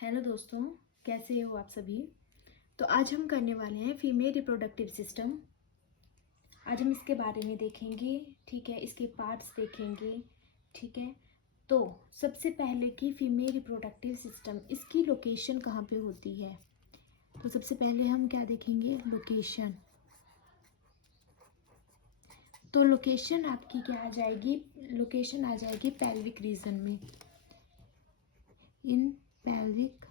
Hello दोस्तों, कैसे हो आप सभी। तो आज हम करने वाले हैं फीमेल रिप्रोडक्टिव सिस्टम। आज हम इसके बारे में देखेंगे, ठीक है, इसके पार्ट्स देखेंगे, ठीक है। तो सबसे पहले कि फीमेल रिप्रोडक्टिव सिस्टम, इसकी लोकेशन कहाँ पे होती है। तो सबसे पहले हम क्या देखेंगे, लोकेशन। तो लोकेशन आपकी क्या आ जाएगी, लोकेशन आ जाएगी पेल्विक रीजन में, इन पेल्विक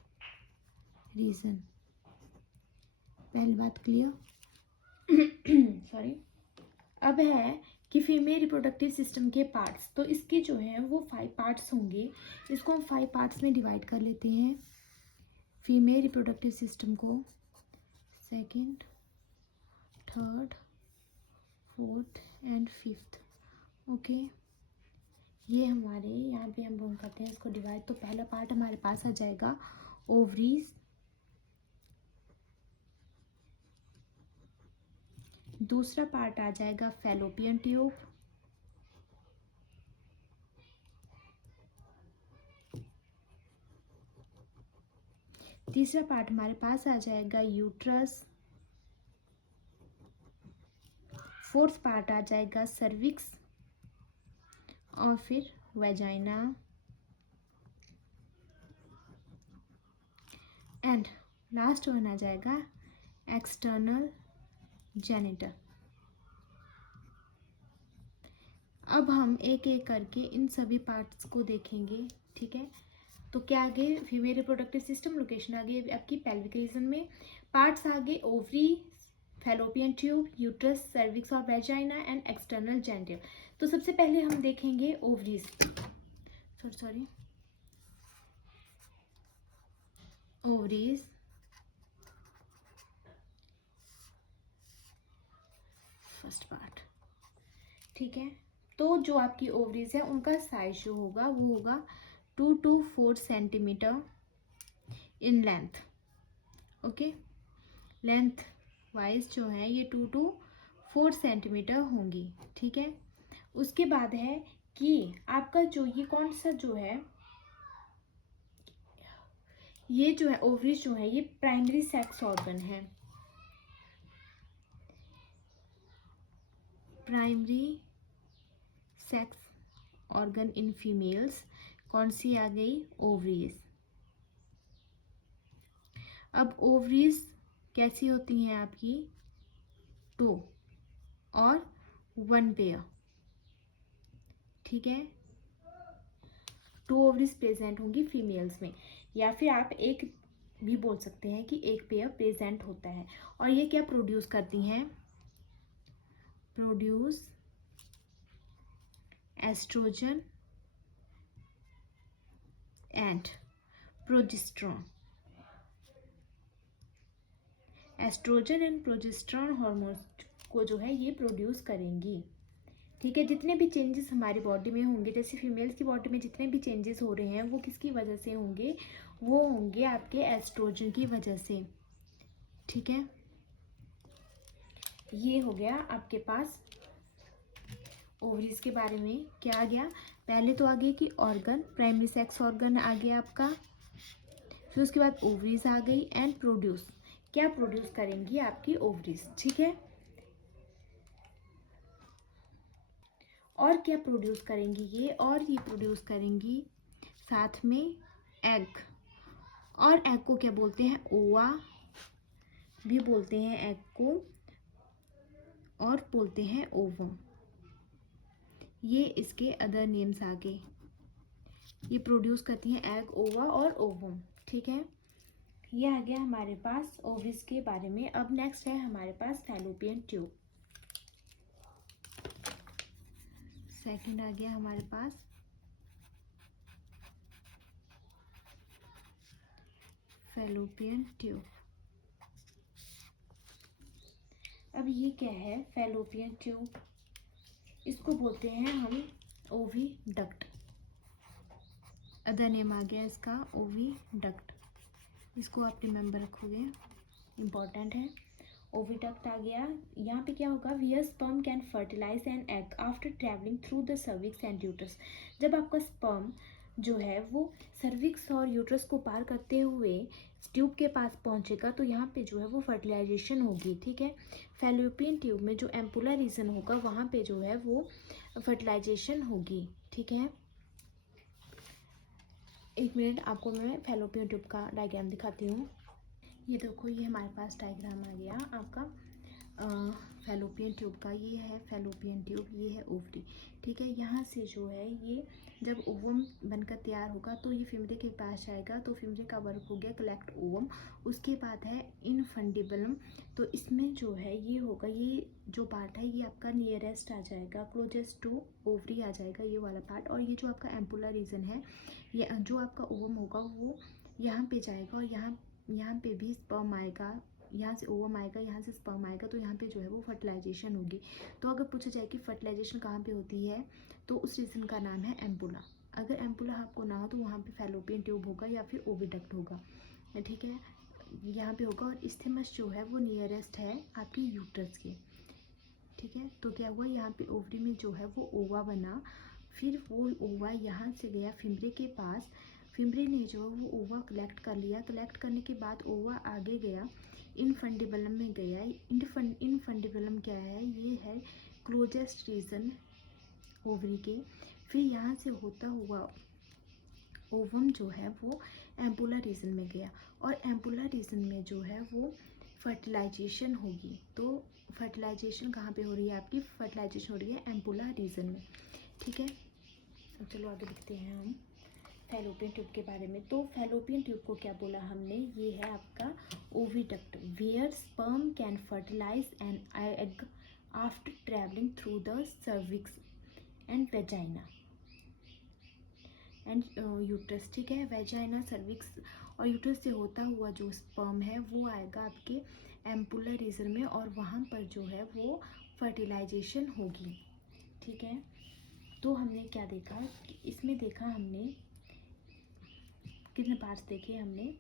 रीजन। पहली बात क्लियर। सॉरी। अब है कि फीमेल रिप्रोडक्टिव सिस्टम के पार्ट्स, तो इसके जो है वो 5 पार्ट्स होंगे। इसको हम 5 पार्ट्स में डिवाइड कर लेते हैं फीमेल रिप्रोडक्टिव सिस्टम को। Second, third, fourth and fifth. Okay, ये हमारे यहाँ पे हम करते हैं इसको डिवाइड। तो पहला पार्ट हमारे पास आ जाएगा ओवरीज, दूसरा पार्ट आ जाएगा फैलोपियन ट्यूब, तीसरा पार्ट हमारे पास आ जाएगा यूट्रस, फोर्थ पार्ट आ जाएगा सर्विक्स और फिर वेजाइना, एंड लास्ट वन आ जाएगा एक्सटर्नल जेनिटर। अब हम एक एक करके इन सभी पार्ट्स को देखेंगे, ठीक है। तो क्या आगे फीमेल रिप्रोडक्टिव सिस्टम, लोकेशन आगे आपकी पेल्विक रीजन में, पार्ट्स आगे ovary, fallopian tube, uterus, cervix और वेजाइना एंड एक्सटर्नल जेनिटल। तो सबसे पहले हम देखेंगे ovaries, sorry ovaries. First part, ठीक है। तो जो आपकी ओवरीज है उनका साइज जो होगा वो होगा 2 to 4 centimetre in length. Okay, length wise जो है ये 2 to 4 सेंटीमीटर होंगी, ठीक है। उसके बाद है कि आपका जो ये कौन सा जो है, ये जो है ओवरीज जो है ये प्राइमरी सेक्स ऑर्गन है। Primary sex organ in females कौन सी आ गई, ओवरीज। अब ओवरीज कैसी होती हैं आपकी, 2 और 1 पेयर, ठीक है। 2 ओवरीज प्रेजेंट होंगी फीमेल्स में, या फिर आप एक भी बोल सकते हैं कि एक पेयर प्रेजेंट होता है। और ये क्या प्रोड्यूस करती हैं, produce estrogen and progesterone. Estrogen and progesterone hormones को जो है ये प्रोड्यूस करेंगी, ठीक है। जितने भी चेंजेस हमारी बॉडी में होंगे, जैसे फीमेल्स की बॉडी में जितने भी चेंजेस हो रहे हैं वो किसकी वजह से होंगे, वो होंगे आपके एस्ट्रोजन की वजह से, ठीक है। ये हो गया आपके पास ओवरीज के बारे में। क्या आ गया, पहले तो आ गई कि ऑर्गन, प्राइमरी सेक्स ऑर्गन आ गया आपका, फिर उसके बाद ओवरीज आ गई एंड प्रोड्यूस, क्या प्रोड्यूस करेंगी आपकी ओवरीज, ठीक है। और क्या प्रोड्यूस करेंगी ये, और ये प्रोड्यूस करेंगी साथ में एग, और एग को क्या बोलते हैं, ओवा भी बोलते हैं एग को, और बोलते हैं ओवम। ये इसके अदर नेम्स आगे, ये प्रोड्यूस करती हैं एग, ओवा और ओवम, ठीक है। ये आ गया हमारे पास ओवरीज के बारे में। अब नेक्स्ट है हमारे पास फैलोपियन ट्यूब। सेकंड आ गया हमारे पास फैलोपियन ट्यूब। अब ये क्या है फैलोपियन ट्यूब, इसको बोलते हैं हम ओविडक्ट, अदर नेम आ गया इसका ओविडक्ट, इसको आप रिमेंबर रखोगे, इम्पॉर्टेंट है। ओविडक्ट आ गया, यहाँ पे क्या होगा, where sperm can fertilise an egg after travelling through the cervix and uterus. जब आपका स्पर्म जो है वो सर्विक्स और यूट्रस को पार करते हुए ट्यूब के पास पहुंचेगा, तो यहाँ पे जो है वो फर्टिलाइजेशन होगी। ठीक है, फैलोपियन ट्यूब में जो एम्पुलर रीजन होगा वहाँ पे जो है वो फर्टिलाइजेशन होगी। ठीक है, एक मिनट, आपको मैं फैलोपियन ट्यूब का डायग्राम दिखाती हूँ। ये देखो, ये हमारे पास डायग्राम आ गया आपका फैलोपियन ट्यूब का। ये है फैलोपियन ट्यूब, ये है ओवरी। ठीक है, यहाँ से जो है ये जब ओवम बनकर तैयार होगा तो ये फिमरे के पास जाएगा, तो फिमरे का वर्क हो गया कलेक्ट ओवम। उसके बाद है इनफंडिबलम, तो इसमें जो है ये होगा, ये जो पार्ट है ये आपका नियरेस्ट आ जाएगा, क्लोजेस्ट टू ओवरी आ जाएगा ये वाला पार्ट। और ये जो आपका एम्पुलर रीजन है, ये जो आपका ओवम होगा वो यहाँ पे जाएगा, और यहाँ पे भी स्पर्म आएगा, यहाँ से ओवम आएगा, यहाँ से स्पर्म आएगा, तो यहाँ पे जो है वो फर्टिलाइजेशन होगी। तो अगर पूछा जाए कि फर्टिलाइजेशन कहाँ पे होती है, तो उस रीजन का नाम है एम्पुला। अगर एम्पुला आपको ना हो तो वहाँ पे फैलोपियन ट्यूब होगा या फिर ओविडक्ट होगा। ठीक है, यहाँ पे होगा। और इस्थेमस जो है वो नियरेस्ट है आपकी यूट्रस के। ठीक है, तो क्या हुआ, यहाँ पे ओवरी में जो है वो ओवा बना, फिर वो ओवा यहाँ से गया फिमरे के पास, फिमरे ने जो है वो ओवा कलेक्ट कर लिया, कलेक्ट करने के बाद ओवा आगे गया, इनफंडिबलम में गया। इनफंडिबलम क्या है, ये है क्लोजेस्ट रीजन ओवरी के। फिर यहाँ से होता हुआ ओवम जो है वो एम्पुलर रीजन में गया, और एम्पुलर रीजन में जो है वो फर्टिलाइजेशन होगी। तो फर्टिलाइजेशन कहाँ पे हो रही है, आपकी फर्टिलाइजेशन हो रही है एम्पुलर रीजन में। ठीक है, अब चलो आगे देखते हैं हम फैलोपियन ट्यूब के बारे में। तो फैलोपियन ट्यूब को क्या बोला हमने, ये है आपका oviduct, where sperm can fertilise an egg after travelling through the cervix and vagina and uterus. ठीक है, वेजाइना, सर्विक्स और यूट्रस से होता हुआ जो स्पर्म है वो आएगा आपके एम्पुलर रीजन में, और वहाँ पर जो है वो फर्टिलाइजेशन होगी। ठीक है, तो हमने क्या देखा, इसमें देखा हमने कितने पार्ट्स देखे हमने।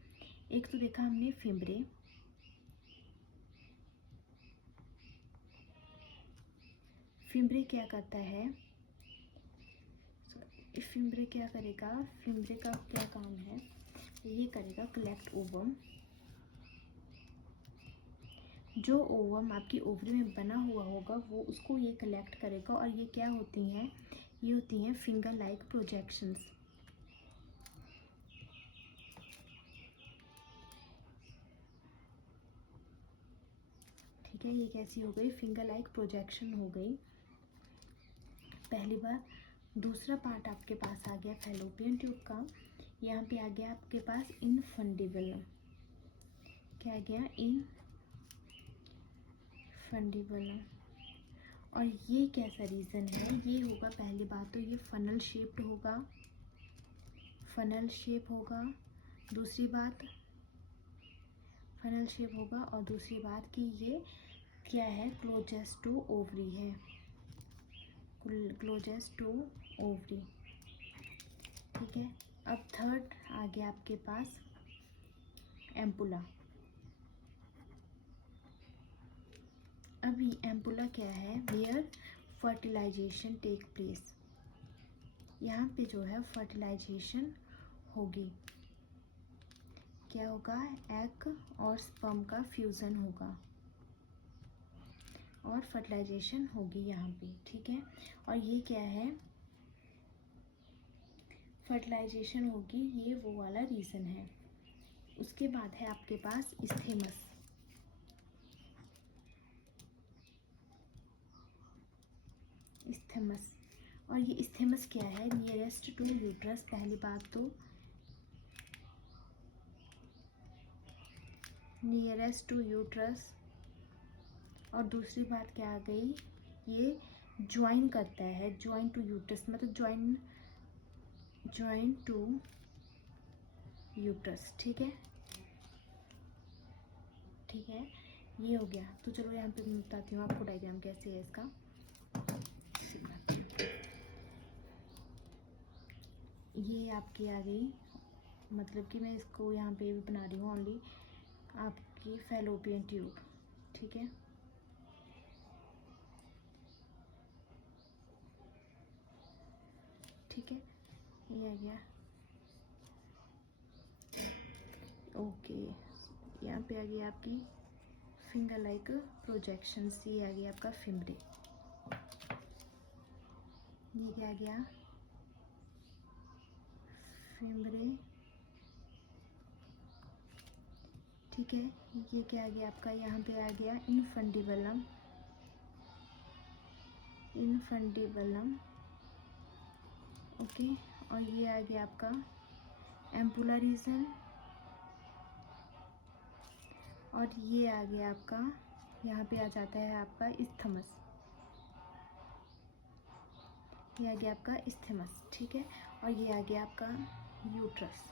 एक तो देखा हमने फिमरे, फिमरे क्या करता है, फिमरे क्या करेगा, फिमरे का क्या काम है, ये करेगा कलेक्ट ओवम। जो ओवम आपकी ओवरी में बना हुआ होगा वो उसको ये कलेक्ट करेगा, और ये क्या होती हैं, ये होती हैं फिंगर लाइक प्रोजेक्शंस। ठीक है, ये कैसी हो गई, फिंगर लाइक प्रोजेक्शन हो गई पहली बार। दूसरा पार्ट आपके पास आ गया फैलोपियन ट्यूब का, यहाँ पे आ गया आपके पास इनफंडिबुलम। क्या आ गया, इनफंडिबुलम। और ये कैसा रीजन है, ये होगा पहली बात तो ये फनल शेप्ड होगा, फनल शेप होगा। दूसरी बात फनल शेप होगा, और दूसरी बात कि ये क्या है, क्लोजेस्ट टू ओवरी है, क्लोजेस्ट टू ओवरी। ठीक है, अब थर्ड आ गया आपके पास एम्पुला। अभी एम्पुला क्या है, वेयर फर्टिलाइजेशन टेक प्लेस, यहाँ पे जो है फर्टिलाइजेशन होगी। क्या होगा, एग और स्पर्म का फ्यूजन होगा और फर्टिलाइजेशन होगी यहाँ पे। ठीक है, और ये क्या है, फर्टिलाइजेशन होगी, ये वो वाला रीजन है। उसके बाद है आपके पास इस्थेमस। इस्थेमस, और ये इस्थेमस क्या है, नियरेस्ट टू यूट्रस। पहली बात तो नियरेस्ट टू यूट्रस, और दूसरी बात क्या आ गई, ये ज्वाइन करता है, ज्वाइन टू यूट्रस, मतलब ज्वाइन टू यूट्रस। ठीक है, ठीक है, ये हो गया। तो चलो यहाँ पे मैं बताती हूँ आपको डायग्राम कैसे है इसका। ये आपकी आ गई, मतलब कि मैं इसको यहाँ पे भी बना रही हूँ ओनली आपकी फैलोपियन ट्यूब। ठीक है, ठीक है, ये आ गया ओके, यहाँ पे आ गई आपकी फिंगर लाइक प्रोजेक्शन, ये आ गया आपका फिम्बरे। ये क्या आ गया, फिम्बरे, ठीक है। ये क्या आ गया आपका, यहाँ पे आ गया इनफंडिबुलम, इनफंडिबुलम, ओके। और ये आ गया आपका एम्पुला रीजन, और ये आ गया आपका, यहाँ पे आ जाता है आपका इस्थमस, ये आ गया आपका इस्थमस, ठीक है। और ये आ गया आपका यूट्रस।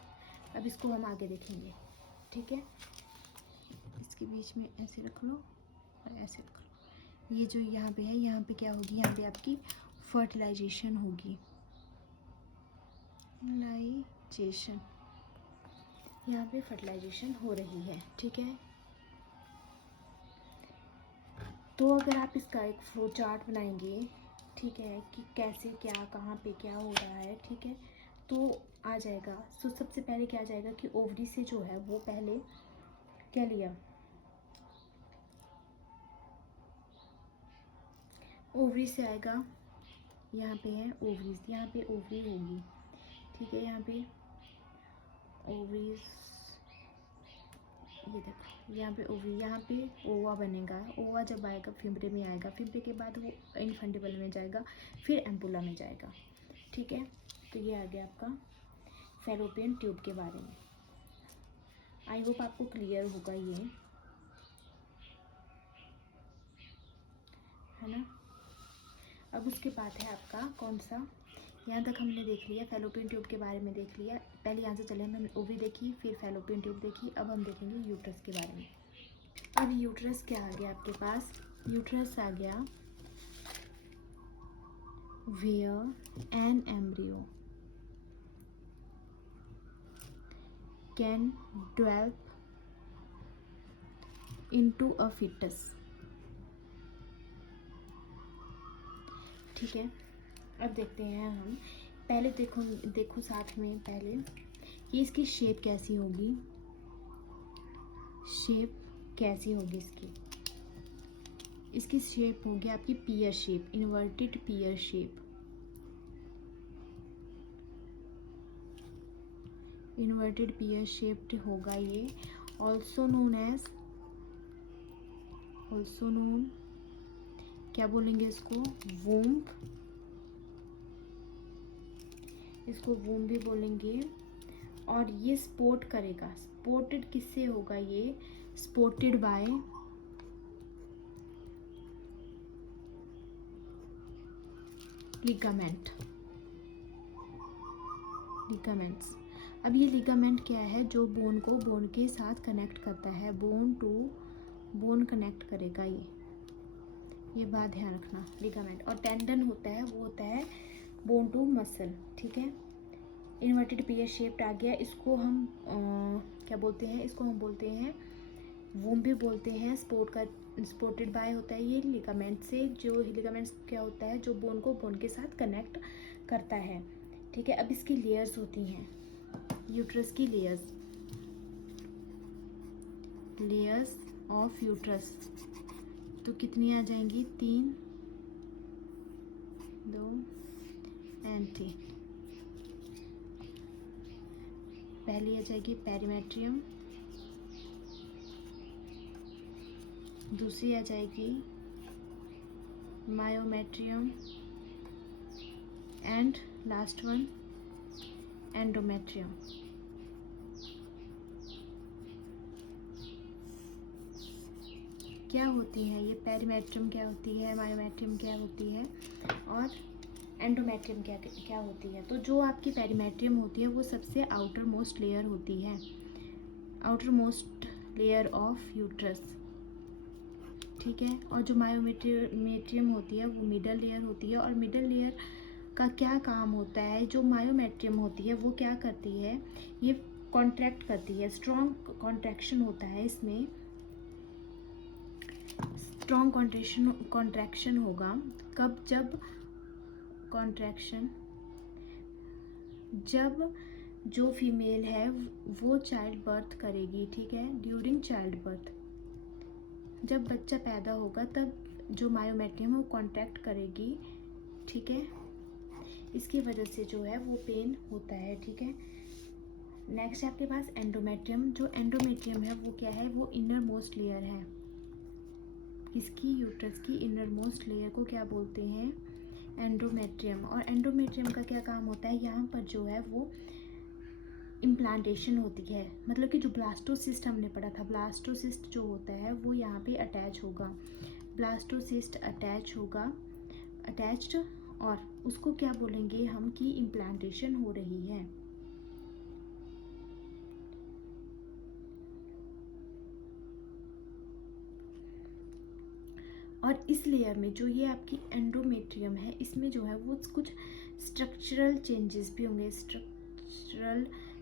अब इसको हम आगे देखेंगे, ठीक है। इसके बीच में ऐसे रख लो और ऐसे रख लो। ये जो यहाँ पे है, यहाँ पे क्या होगी, यहाँ पे आपकी फर्टिलाइजेशन होगी, फर्टिलाइजेशन, यहाँ पे फर्टिलाइजेशन हो रही है, ठीक है। तो अगर आप इसका एक फ्लो चार्ट बनाएंगे, ठीक है, कि कैसे क्या कहाँ पे क्या हो रहा है, ठीक है, तो आ जाएगा। तो सबसे पहले क्या आ जाएगा कि ओवरी से जो है वो पहले क्या लिया, ओवरी से आएगा, यहाँ पे है ओवरीज, यहाँ पे ओवरी होगी, ठीक है। यहाँ पे ओवरीज, ये देखो यहाँ पे ओवरी, यहाँ पे ओवा बनेगा, ओवा जब आएगा फिम्बरे में आएगा, फिम्बरे के बाद वो इनफंडिबल में जाएगा, फिर एम्पुला में जाएगा, ठीक है। तो ये आ गया आपका फैलोपियन ट्यूब के बारे में। आई होप आपको क्लियर होगा ये, है ना। अब उसके बाद है आपका कौन सा, यहाँ तक हमने देख लिया, फैलोपियन ट्यूब के बारे में देख लिया। पहले यहाँ से चले, हमने ओवरी देखी, फिर फैलोपियन ट्यूब देखी, अब हम देखेंगे यूट्रस के बारे में। अब यूट्रस क्या आ गया आपके पास, यूट्रस आ गया where an embryo can develop into a foetus, ठीक है। अब देखते हैं हम, पहले देखो साथ में पहले कि इसकी शेप कैसी होगी, शेप कैसी होगी इसकी शेप होगी आपकी पियर शेप, इन्वर्टेड पियर शेप, इन्वर्टेड पियर शेप्ड होगा ये। ऑल्सो नोन क्या बोलेंगे इसको, वूम्ब, इसको वूम्ब भी बोलेंगे। और ये स्पोर्ट करेगा, स्पोर्टेड किससे होगा, ये स्पोर्टेड बाय लिगामेंट्स। अब ये लिगामेंट क्या है, जो बोन को बोन के साथ कनेक्ट करता है, बोन टू बोन कनेक्ट करेगा ये बात ध्यान रखना, लिगामेंट। और टेंडन होता है, वो होता है बोन टू मसल, ठीक है। इन्वर्टेड पियर शेप्ड आ गया, इसको हम क्या बोलते हैं, इसको हम बोलते हैं वूम भी बोलते हैं। स्पोर्टेड बाय होता है ये लिगामेंट से, जो लिगामेंट्स क्या होता है, जो बोन को बोन के साथ कनेक्ट करता है, ठीक है। अब इसकी लेयर्स होती हैं, यूट्रस की लेयर्स ऑफ यूट्रस, तो कितनी आ जाएंगी, 3, 2 एंटी। पहली आ जाएगी पेरीमेट्रियम, दूसरी आ जाएगी myometrium, and last one endometrium. क्या होती है ये, पेरीमेट्रियम क्या होती है, मायोमेट्रियम क्या होती है, और एंडोमेट्रियम क्या होती है। तो जो आपकी पेरीमेट्रियम होती है वो सबसे आउटर मोस्ट लेयर होती है, outer most layer of uterus, ठीक है। और जो मायोमेट्रियम होती है वो मिडल लेयर होती है। और मिडल लेयर का क्या काम होता है, जो मायोमेट्रियम होती है वो क्या करती है, ये कॉन्ट्रैक्ट करती है, स्ट्रॉन्ग कॉन्ट्रैक्शन होता है इसमें, स्ट्रॉन्ग कॉन्ट्रैक्शन होगा कब, जब जो फीमेल है वो चाइल्ड बर्थ करेगी, ठीक है, ड्यूरिंग चाइल्ड बर्थ, जब बच्चा पैदा होगा तब जो मायोमेट्रियम है वो कॉन्ट्रैक्ट करेगी, ठीक है, इसकी वजह से जो है वो पेन होता है, ठीक है। नेक्स्ट है आपके पास एंडोमेट्रियम। जो एंडोमेट्रियम है वो क्या है, वो इनर मोस्ट लेयर है, इसकी यूट्रस की इनर मोस्ट लेयर को क्या बोलते हैं, एंडोमेट्रियम। और एंडोमेट्रियम का क्या काम होता है, यहाँ पर जो है वो इम्प्लांटेशन होती है, मतलब कि जो ब्लास्टोसिस्ट हमने पढ़ा था, ब्लास्टोसिस्ट जो होता है वो यहाँ पे अटैच होगा, ब्लास्टोसिस्ट अटैच होगा, अटैच्ड, और उसको क्या बोलेंगे हम कि इम्प्लांटेशन हो रही है। और इस लेयर में जो ये आपकी एंडोमेट्रियम है, इसमें जो है वो कुछ स्ट्रक्चरल चेंजेस भी होंगे,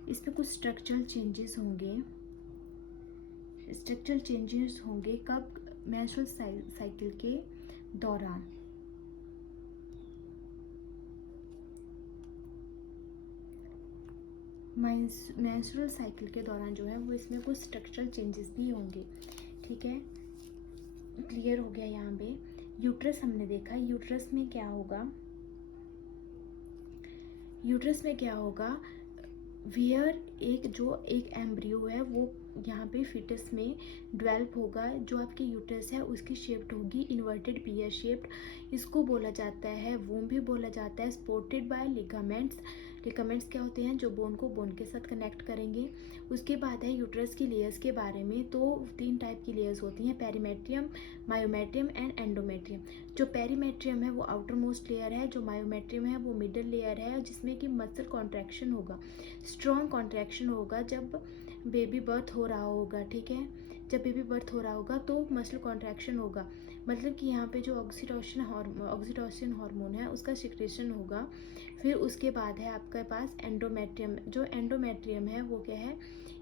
इसमें कुछ स्ट्रक्चरल चेंजेस होंगे, स्ट्रक्चरल चेंजेस होंगे कब, मेंस्ट्रुअल साइकिल के दौरान। मेंस्ट्रुअल साइकिल के दौरान जो है वो इसमें कुछ स्ट्रक्चरल चेंजेस भी होंगे, ठीक है, क्लियर हो गया। यहाँ पे यूट्रस हमने देखा, यूट्रस में क्या होगा, यूट्रस में क्या होगा, वेयर एक एम्ब्रियो है वो यहाँ पे फिटस में डेवलप होगा, जो आपकी यूट्रस है उसकी शेप्ड होगी इन्वर्टेड पियर शेप्ड, इसको बोला जाता है वूम भी बोला जाता है, सपोर्टेड बाय लिगामेंट्स। लिगामेंट्स क्या होते हैं, जो बोन को बोन के साथ कनेक्ट करेंगे। उसके बाद है यूट्रस की लेयर्स के बारे में, तो 3 टाइप की लेयर्स होती हैं, पेरीमेट्रियम, मायोमेट्रियम एंड एंडोमेट्रियम। जो पेरीमेट्रियम है वो आउटर मोस्ट लेयर है, जो मायोमेट्रियम है वो मिडल लेयर है, जिसमें कि मसल कॉन्ट्रैक्शन होगा, स्ट्रॉन्ग कॉन्ट्रैक्शन होगा जब बेबी बर्थ हो रहा होगा, ठीक है, जब बेबी बर्थ हो रहा होगा तो मसल कॉन्ट्रैक्शन होगा, मतलब कि यहाँ पे जो ऑक्सीटोसिन हार्मोन है उसका सिक्रेशन होगा। फिर उसके बाद है आपके पास एंडोमेट्रियम। जो एंडोमेट्रियम है वो क्या है,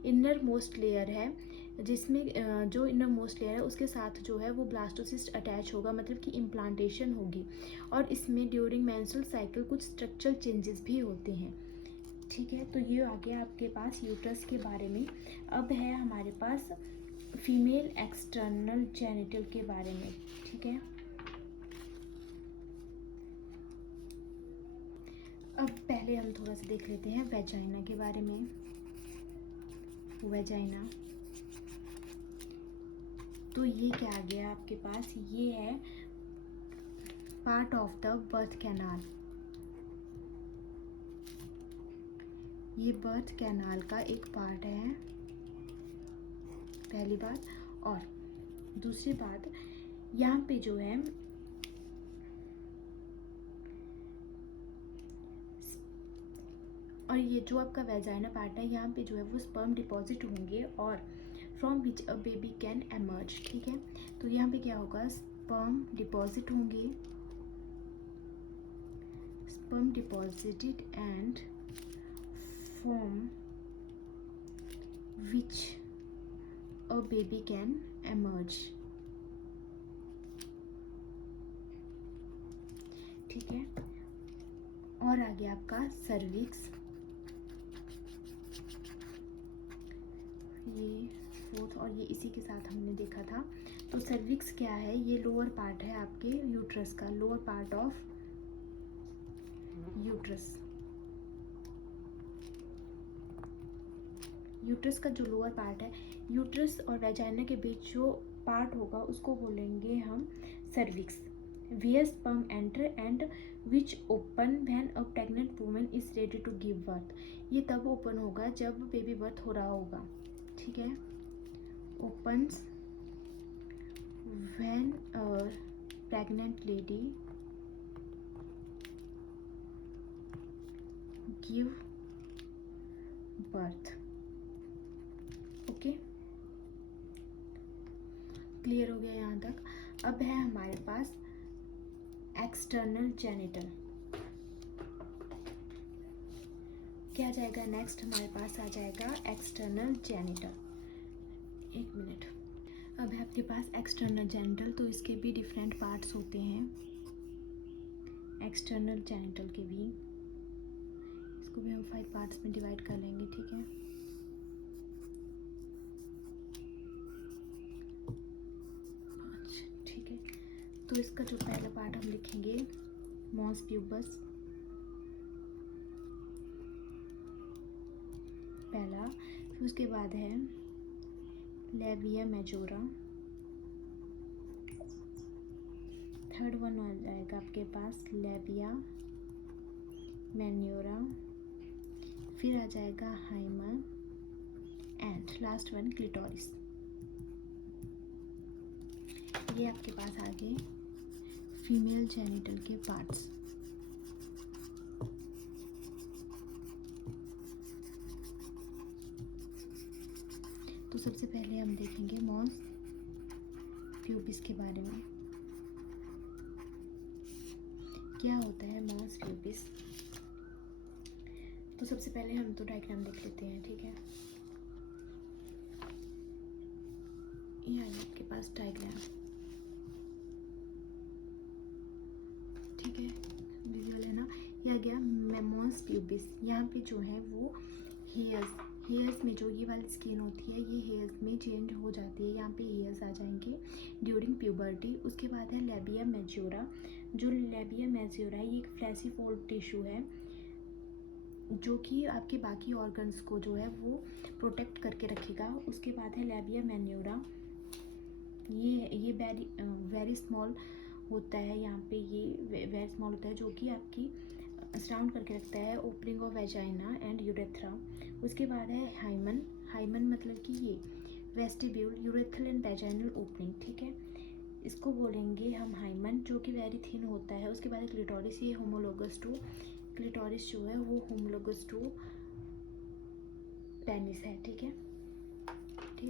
इनर मोस्ट लेयर है, जिसमें जो इनर मोस्ट लेयर है उसके साथ जो है वो ब्लास्टोसिस्ट अटैच होगा, मतलब कि इम्प्लांटेशन होगी, और इसमें ड्यूरिंग मेंस्ट्रुअल साइकिल कुछ स्ट्रक्चरल चेंजेस भी होते हैं, ठीक है। तो ये आ गया आपके पास यूट्रस के बारे में। अब है हमारे पास फीमेल एक्सटर्नल जेनिटल के बारे में, ठीक है। अब पहले हम थोड़ा सा देख लेते हैं वेजाइना के बारे में। वेजाइना, तो ये क्या आ गया आपके पास, ये है part of the birth canal, ये बर्थ कैनाल का एक पार्ट है, पहली बात। और दूसरी बात, यहाँ पे जो है और ये जो आपका वेजाइना पार्ट है, यहाँ पे जो है वो स्पर्म डिपॉजिट होंगे और from which a baby can emerge, ठीक है। तो यहाँ पे क्या होगा, स्पर्म डिपॉजिट होंगे, sperm deposited and from which a baby can emerge, ठीक है। और आगे आपका सर्विक्स, ये फोर्थ, और ये इसी के साथ हमने देखा था। तो सर्विक्स क्या है, ये लोअर पार्ट है आपके यूट्रस का, lower part of uterus, uterus का जो लोअर पार्ट है, यूट्रस और वेजाइना के बीच जो पार्ट होगा उसको बोलेंगे हम cervix. Where sperm enter and which open when a pregnant woman is ready to give birth, ये तब ओपन होगा जब बेबी बर्थ हो रहा होगा, ठीक है। opens when a pregnant lady give birth, okay, clear हो गया यहाँ तक। अब है हमारे पास एक्सटर्नल जेनिटल, क्या जाएगा नेक्स्ट, हमारे पास आ जाएगा एक्सटर्नल जेनिटल। एक मिनट, अब है आपके पास एक्सटर्नल जेनिटल, तो इसके भी डिफरेंट पार्ट्स होते हैं, एक्सटर्नल जेनिटल के भी, इसको भी हम 5 पार्ट्स में डिवाइड कर लेंगे, ठीक है। ठीक है, तो इसका जो पहला पार्ट हम लिखेंगे मॉस प्यूबस, पहला। फिर उसके बाद है लेबिया मेजोरा, थर्ड वन आ जाएगा आपके पास लेबिया मैन्योरा, फिर आ जाएगा hymen, and last one clitoris. ये आपके पास आ गए फीमेल जेनिटल के पार्ट्स। तो सबसे पहले हम देखेंगे मॉस प्यूबिस के बारे में। क्या होता है मॉस प्यूबिस? तो सबसे पहले हम तो डायग्राम देख लेते हैं, ठीक है। ये है आपके पास डायग्राम, ठीक है, विजुअल है ना। ये आ गया मॉस प्यूबिस। यहाँ पे जो है वो हेयर्स में जो ये वाली स्किन होती है, ये हेयर्स में चेंज हो जाती है। यहाँ पे हेयर्स आ जाएंगे ड्यूरिंग प्यूबर्टी। उसके बाद है लेबिया मेजोरा। जो लेबिया मेजोरा है ये एक फ्लैसी फोल्ड टिश्यू है जो कि आपके बाकी ऑर्गन्स को जो है वो प्रोटेक्ट करके रखेगा। उसके बाद है लेबिया मैन्योरा। ये वेरी स्मॉल होता है, यहाँ पे ये वेरी स्मॉल होता है जो कि आपकी सराउंड करके रखता है opening of vagina and urethra. उसके बाद है हाइमन मतलब कि ये vestibule, urethral and vaginal opening, ठीक है, इसको बोलेंगे हम हाइमन, जो कि वेरी थिन होता है। उसके बाद है क्लिटोरिस, ये होमोलोगस टू, क्लिटोरिस जो है वो होमोलोगस टू पेनिस है, ठीक है,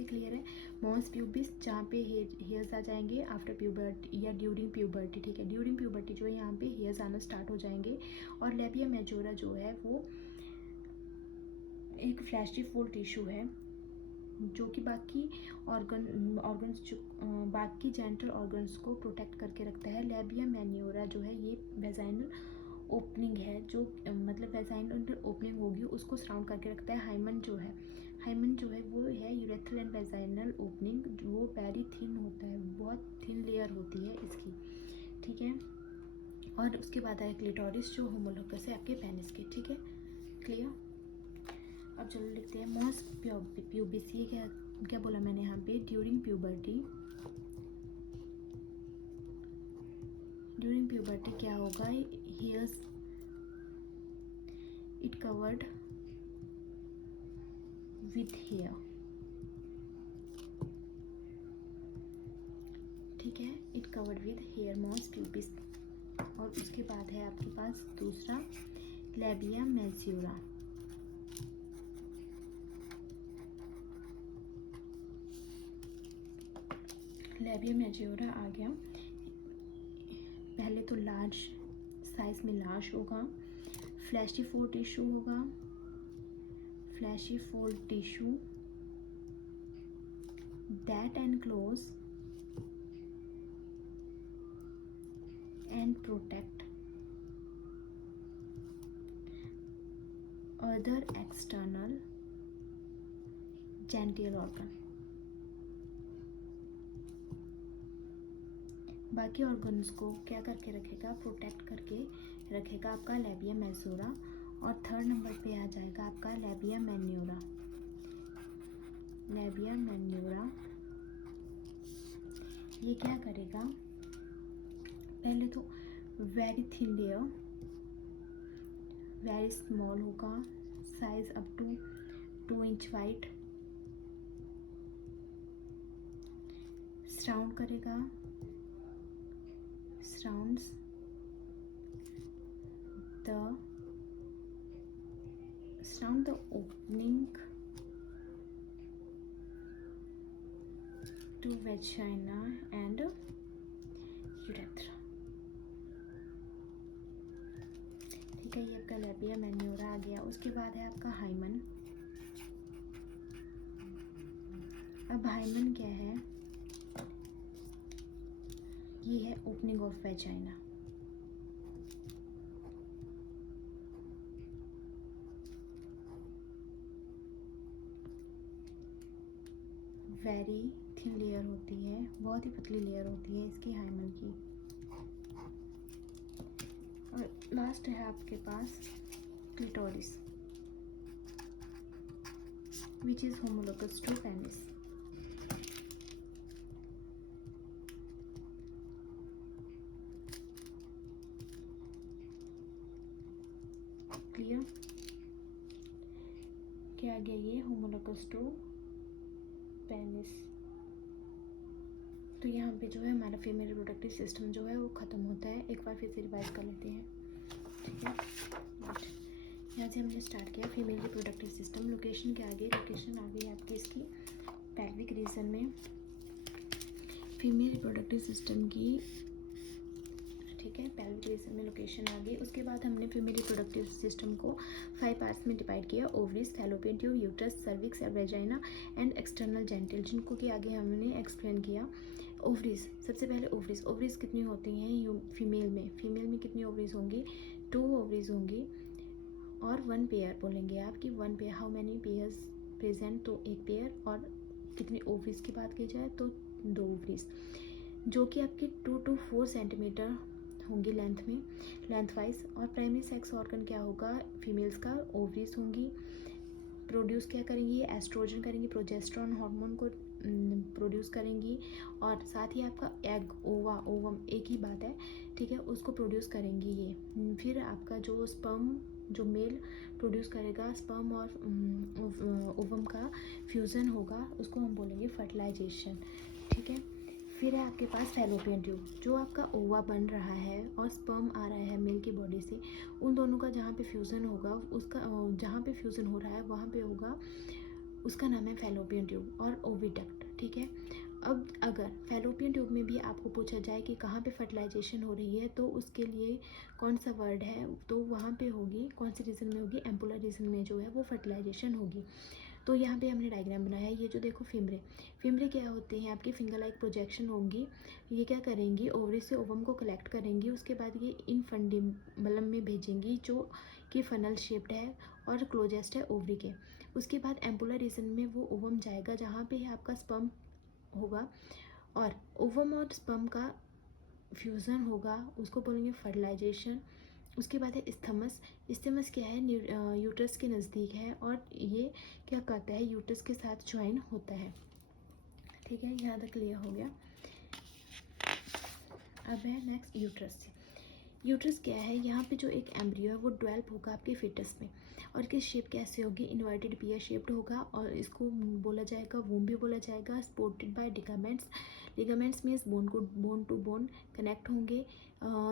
क्लियर है। मॉस प्यूबिस जहाँ पे हेयर्स आ जाएंगे आफ्टर प्यूबर्टी या ड्यूरिंग प्यूबर्टी, ठीक है, ड्यूरिंग प्यूबर्टी जो है यहाँ पे हेयर्स आना स्टार्ट हो जाएंगे। और लेबिया मेजोरा जो है वो एक फ्लैशी फोल्ड टिश्यू है जो कि बाकी ऑर्गन्स बाकी जेंटल ऑर्गन्स को प्रोटेक्ट करके रखता है। लेबिया मैन्योरा जो है ये वेजाइनल ओपनिंग है, जो मतलब वेजाइनल ओपनिंग होगी उसको सराउंड करके रखता है। हाइमन जो है वो है यूरेथ्रल एंड वेजाइनल ओपनिंग, वो वेरी थिन होता है, बहुत थिन लेयर होती है इसकी, ठीक है। और उसके बाद है क्लिटोरिस जो होमोलोगस है आपके पेनिस के, ठीक है, क्लियर। अब चलो लिखते हैं मॉस प्यूबिस। ये क्या बोला मैंने यहाँ पे? ड्यूरिंग प्यूबर्टी क्या होगा? Hairs it covered with hair, ठीक है, it covered with hair mons pubis. और उसके बाद है आपके पास दूसरा लेबिया मेजोरा। लेबिया मेजोरा आ गया, पहले तो लार्ज साइज में लार्ज होगा, फ्लैशी फोल्ड टिश्यू होगा, fleshy fold tissue that enclose and protect other external genital organ। बाकी ऑर्गन्स को क्या करके रखेगा? प्रोटेक्ट करके रखेगा आपका लेबिया मेजोरा। और थर्ड नंबर पे आ जाएगा आपका लेबिया मैन्योरा। ये क्या करेगा? पहले तो very thin layer, very small होगा, size up to 2 inch wide, surround करेगा, surrounds the opening to vagina and urethra, ठीक है। ये आपका लेबिया मैन्योरा आ गया। उसके बाद है आपका हाइमन। अब हाइमन क्या है? ये है opening of vagina, very thin layer होती है, बहुत ही पतली लेयर होती है इसकी हाइमन की। और लास्ट है आपके पास clitoris which is homologous to penis. Clear? क्या आ गया ये? Homologous to penis. तो यहाँ पे जो है हमारा फीमेल रिप्रोडक्टिव सिस्टम जो है वो ख़त्म होता है। एक बार फिर से रिवाइज कर लेते हैं, ठीक है। यहाँ से हमने स्टार्ट किया फीमेल रिप्रोडक्टिव सिस्टम। लोकेशन क्या आ गई? लोकेशन आ गई आपकी इसकी पेल्विक रीजन में फीमेल रिप्रोडक्टिव सिस्टम की, ठीक है। पेल्विक रीजन में लोकेशन आ गई। उसके बाद हमने फीमेल रिप्रोडक्टिव सिस्टम को 5 पार्ट्स में डिवाइड किया। Ovaries, fallopian tube, uterus, cervix और वेजाइना एंड एक्सटर्नल जेंटिल, जिनको कि आगे हमने एक्सप्लेन किया। ओवरीज, सबसे पहले ओवरीज। ओवरीज कितनी होती हैं फीमेल में? फीमेल में कितनी ओवरीज होंगी? 2 ओवरीज होंगी और 1 पेयर बोलेंगे आप कि 1 pair. How many pairs present? तो 1 पेयर। और कितनी ओवरीज की बात की जाए तो 2 ओवरीज, जो कि आपकी 2 to 4 सेंटीमीटर होंगी लेंथ में, लेंथ वाइज। और प्राइमरी सेक्स ऑर्गन क्या होगा फीमेल्स का? ओवरीज होंगी। प्रोड्यूस क्या करेंगी? एस्ट्रोजन करेंगी, प्रोजेस्टेरॉन हार्मोन को प्रोड्यूस करेंगी। और साथ ही आपका एग, ओवा, ओवम एक ही बात है, ठीक है, उसको प्रोड्यूस करेंगी ये। फिर आपका जो स्पर्म जो मेल प्रोड्यूस करेगा, स्पर्म और ओवम का फ्यूज़न होगा, उसको हम बोलेंगे फर्टिलाइजेशन, ठीक है। फिर है आपके पास फैलोपियन ट्यूब, जो आपका ओवा बन रहा है और स्पर्म आ रहा है मेल की बॉडी से, उन दोनों का जहाँ पे फ्यूज़न होगा, उसका जहाँ पे फ्यूज़न हो रहा है वहाँ पे होगा, उसका नाम है फैलोपियन ट्यूब और ओविडक्ट, ठीक है। अब अगर फैलोपियन ट्यूब में भी आपको पूछा जाए कि कहाँ पे फर्टिलाइजेशन हो रही है, तो उसके लिए कौन सा वर्ड है, तो वहाँ पे होगी, कौन सी रीजन में होगी? एम्पुलर रीजन में जो है वो फर्टिलाइजेशन होगी। तो यहाँ पे हमने डायग्राम बनाया है। ये जो देखो फिमरे, फिमरे क्या होते हैं? आपकी फिंगर लाइक प्रोजेक्शन होंगी। ये क्या करेंगी? ओवरी से ओवम को कलेक्ट करेंगी, उसके बाद ये इन फंडिबलम में भेजेंगी, जो कि फनल शेप्ड है और क्लोजेस्ट है ओवरी के। उसके बाद एम्पुलर रीजन में वो ओवम जाएगा, जहाँ पे आपका स्पर्म होगा और ओवम और स्पर्म का फ्यूज़न होगा, उसको बोलेंगे फर्टिलाइजेशन। उसके बाद है स्थमस। स्थमस क्या है? यूट्रस के नज़दीक है और ये क्या करता है? यूट्रस के साथ ज्वाइन होता है, ठीक है। यहाँ तक क्लियर हो गया। अब है नेक्स्ट यूट्रस। यूट्रस क्या है? यहाँ पे जो एक एम्ब्रियो है वो डेवलप होगा आपके फिटस में, और इसकी शेप कैसे होगी? इन्वर्टेड पियर शेप्ड होगा, और इसको बोला जाएगा वूम भी बोला जाएगा। Supported by ligaments. Ligaments means bone to bone connect होंगे।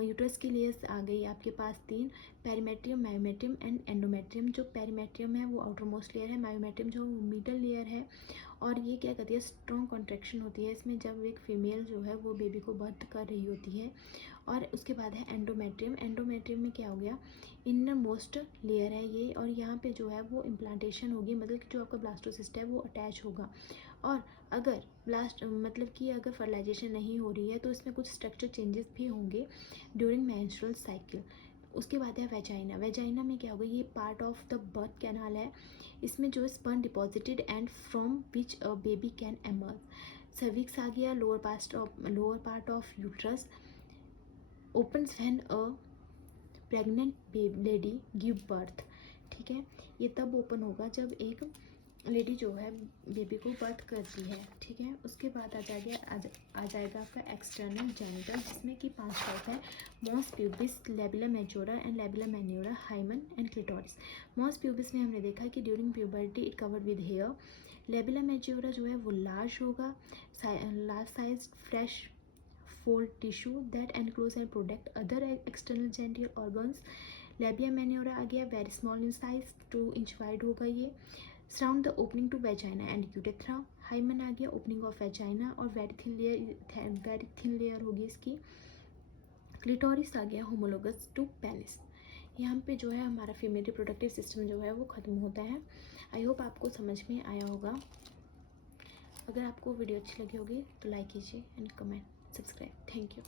यूट्रस की लेयर्स आ गई आपके पास 3, पेरीमेट्रियम, मायोमेट्रियम एंड एंडोमेट्रियम। जो पेरीमेट्रियम है वो आउटर मोस्ट लेयर है, मायोमेट्रियम जो मिडल लेयर है। और ये क्या करती है? स्ट्रॉन्ग कॉन्ट्रैक्शन होती है इसमें, जब एक फीमेल जो है वो बेबी को बर्थ कर रही होती है। और उसके बाद है एंडोमेट्रियम। एंडोमेट्रियम में क्या हो गया? इनर मोस्ट लेयर है ये, और यहाँ पे जो है वो इम्प्लांटेशन होगी, मतलब कि जो आपका ब्लास्टोसिस्ट है वो अटैच होगा। और अगर मतलब कि अगर फर्टिलाइजेशन नहीं हो रही है तो इसमें कुछ स्ट्रक्चर चेंजेस भी होंगे ड्यूरिंग मेंस्ट्रुअल साइकिल। उसके बाद है वेजाइना। वेजाइना में क्या होगा? ये part of the birth canal है, इसमें जो sperm deposited and from which a baby can emerge. Cervix आ गया, lower part of uterus opens when a pregnant lady give birth, ठीक है। ये तब ओपन होगा जब एक लेडी जो है बेबी को बर्थ करती है, ठीक है। उसके बाद आ जाएगा आपका एक्सटर्नल जेनिटल, जिसमें कि 5 टाइप है। Mons pubis, labia majora and labia minora, hymen and clitoris. Mons pubis में हमने देखा कि during puberty it covered with hair. Labia majora जो है वो लार्ज होगा, large size fresh fold tissue that enclose and protect other external genital organs. Labia minora आ गया, very small in size, 2 inch wide होगा ये। Surround the opening to vagina and urethra. Hymen आ गया, opening of vagina और very thin layer होगी इसकी। Clitoris आ गया, homologous to penis। यहाँ पे जो है हमारा फीमेल रिप्रोडक्टिव सिस्टम जो है वो ख़त्म होता है। आई होप आपको समझ में आया होगा। अगर आपको वीडियो अच्छी लगी होगी तो लाइक कीजिए and comment, subscribe. Thank you.